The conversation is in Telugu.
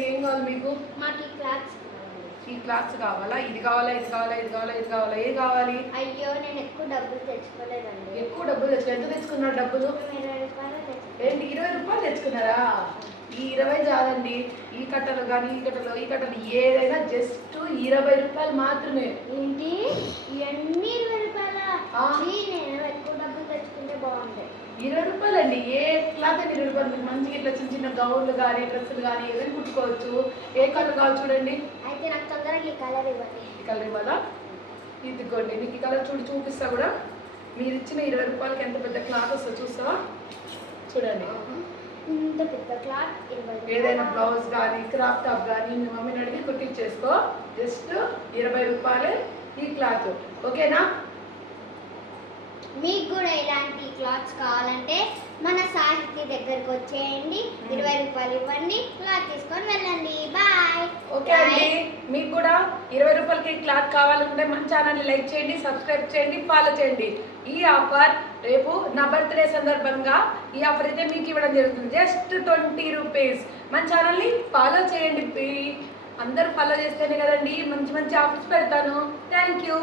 చెప్పండి ఏం కావాలి మీకు? మాకు ఈ క్లాత్స్ కావాలా? ఇది కావాలా, ఇది కావాలా, ఇది కావాలా, ఇది కావాలా, ఏది కావాలి? అయ్యో నేను ఎక్కువ డబ్బులు తెచ్చుకోలేదండి. ఎక్కువ డబ్బులు తెచ్చు. ఎంత తెచ్చుకున్నారు డబ్బులు? 20 రూపాయలు తెచ్చుకున్నాను. ఏంటి 20 రూపాయలు తెచ్చుకున్నారా? ఈ 20 చాలండి. ఈ కట్టలు కానీ ఈ కట్టలు ఏదైనా జస్ట్ 20 రూపాయలు మాత్రమే. ఏంటి ఇవన్నీ 20 రూపాయలా? నేను ఎక్కువ డబ్బులు తెచ్చుకుంటే బాగుంటాయి. 20 రూపాయలండి. ఏ క్లాత్ 20 రూపాయలు. మీకు మంచిగా ఇట్లా చిన్న చిన్న గౌన్లు కానీ డ్రెస్సులు కానీ ఏదైనా కుట్టుకోవచ్చు. ఏ కలర్ కావాలి చూడండి. అయితే నాకు తొందరగా ఈ కలర్ ఇవ్వండి. ఈ కలర్ ఇవ్వాలా? ఇదిగోండి మీకు ఈ కలర్ చూపిస్తా కూడా. మీరు ఇచ్చిన 20 రూపాయలకి ఎంత పెద్ద క్లాత్ వస్తుందో చూస్తావా? చూడండి. ఇంత పెద్ద క్లాత్ 20. ఏదైనా బ్లౌజ్ కానీ క్రాప్ టాప్ కానీ మీ మమ్మీని అడిగి కుట్టించేసుకో. జస్ట్ 20 రూపాయలే ఈ క్లాత్. ఓకేనా? మీకు కూడా ఇలాంటి క్లాత్స్ కావాలంటే మన సాహితీ దగ్గరకు వచ్చేయండి. 20 రూపాయలు ఇవ్వండి, క్లాత్ తీసుకొని వెళ్ళండి. బాయ్. ఓకే అండి. మీకు కూడా 20 రూపాయలకి క్లాత్ కావాలంటే మన ఛానల్ని లైక్ చేయండి, సబ్స్క్రైబ్ చేయండి, ఫాలో చేయండి. ఈ ఆఫర్ రేపు నా బర్త్డే సందర్భంగా ఈ ఆఫర్ అయితే మీకు ఇవ్వడం జరుగుతుంది. Just 20 rupees. మన ఛానల్ని ఫాలో చేయండి. అందరూ ఫాలో చేస్తేనే కదండి మంచి మంచి ఆఫర్స్ పెడతాను. Thank you.